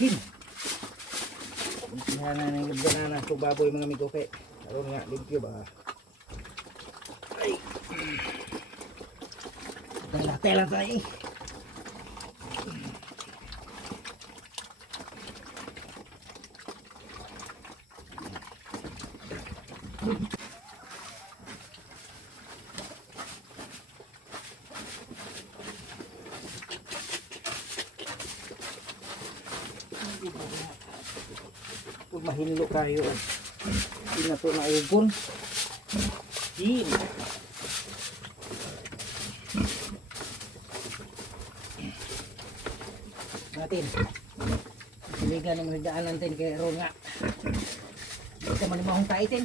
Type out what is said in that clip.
Din. Yan na nang banana ko baboy mga amigo kay. Karon nga limpyo ba. Ay. Tela tayo. Kung mahinlo kayo, hindi na ito naugon. Din. Natin. Siligan ng hidaan natin kay Ron nga. Ito man yung mahong kaitin.